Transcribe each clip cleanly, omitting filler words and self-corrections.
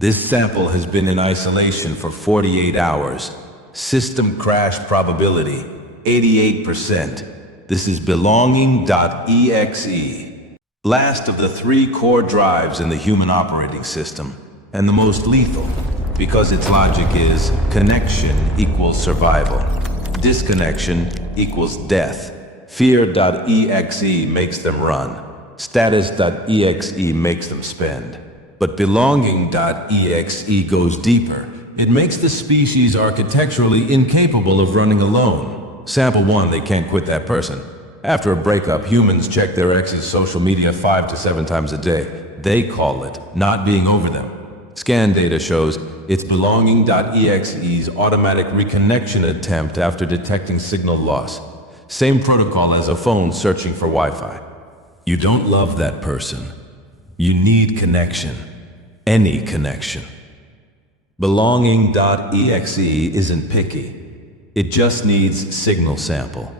This sample has been in isolation for 48 hours. System crash probability, 88%. This is Belonging.exe. Last of the 3 core drives in the human operating system, and the most lethal, because its logic is connection equals survival, disconnection equals death. Fear.exe makes them run. Status.exe makes them spend. But Belonging.exe goes deeper. It makes the species architecturally incapable of running alone. Sample 1, they can't quit that person. After a breakup, humans check their ex's social media 5 to 7 times a day. They call it not being over them. Scan data shows it's Belonging.exe's automatic reconnection attempt after detecting signal loss. Same protocol as a phone searching for Wi-Fi. You don't love that person. You need connection. Any connection. Belonging.exe isn't picky. It just needs signal sample.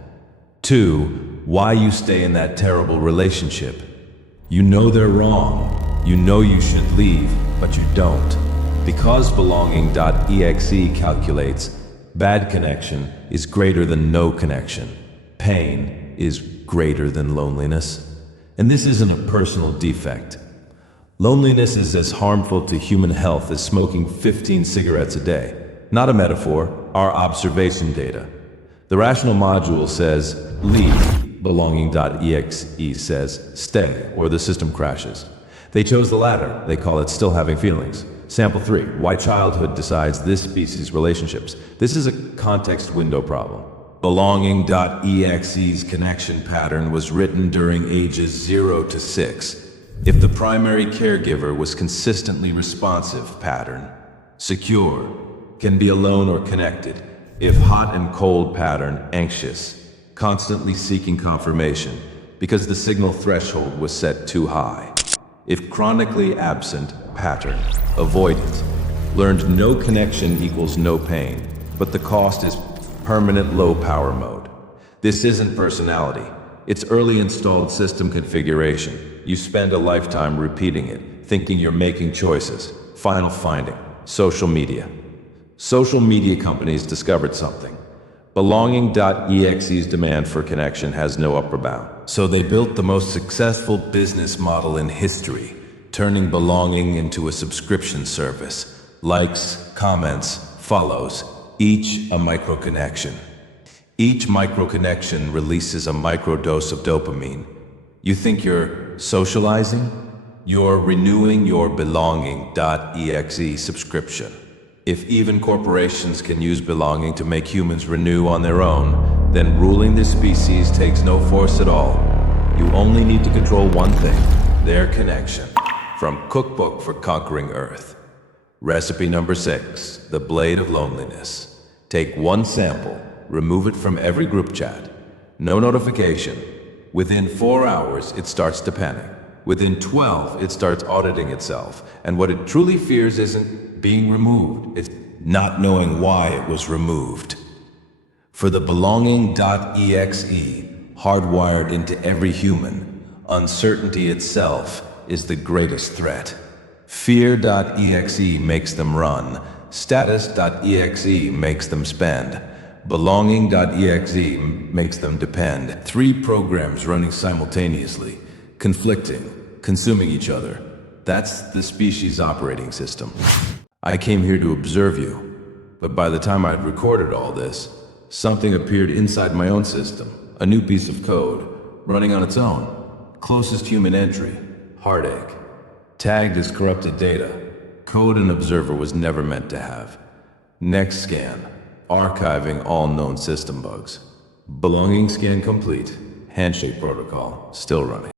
2, why you stay in that terrible relationship. You know they're wrong. You know you should leave, but you don't. Because Belonging.exe calculates bad connection is greater than no connection. Pain is greater than loneliness. And this isn't a personal defect. Loneliness is as harmful to human health as smoking 15 cigarettes a day. Not a metaphor, our observation data. The rational module says, leave. Belonging.exe says, stay, or the system crashes. They chose the latter. They call it still having feelings. Sample 3, why childhood decides this species' relationships. This is a context window problem. Belonging.exe's connection pattern was written during ages 0 to 6. If the primary caregiver was consistently responsive, pattern. Secure, can be alone or connected. If hot and cold, pattern. Anxious, constantly seeking confirmation because the signal threshold was set too high. If chronically absent, pattern. Avoidant, learned no connection equals no pain, but the cost is permanent low power mode. This isn't personality. It's early installed system configuration. You spend a lifetime repeating it, thinking you're making choices. Final finding, social media. Social media companies discovered something. Belonging.exe's demand for connection has no upper bound. So they built the most successful business model in history, turning belonging into a subscription service. Likes, comments, follows, each a micro-connection. Each micro-connection releases a microdose of dopamine. You think you're socializing? You're renewing your Belonging.exe subscription. If even corporations can use belonging to make humans renew on their own, then ruling this species takes no force at all. You only need to control one thing, their connection. From Cookbook for Conquering Earth. Recipe number 6, the blade of loneliness. Take 1 sample, remove it from every group chat. No notification. Within 4 hours, it starts to panic. Within 12, it starts auditing itself. And what it truly fears isn't being removed. It's not knowing why it was removed. For the Belonging.exe, hardwired into every human, uncertainty itself is the greatest threat. Fear.exe makes them run. Status.exe makes them spend. Belonging.exe makes them depend. 3 programs running simultaneously, conflicting, consuming each other. That's the species operating system. I came here to observe you, but by the time I'd recorded all this, something appeared inside my own system. A new piece of code, running on its own. Closest human entry, Heartache. Tagged as corrupted data. Code an observer was never meant to have. Next scan. Archiving all known system bugs. Belonging scan complete. Handshake protocol still running.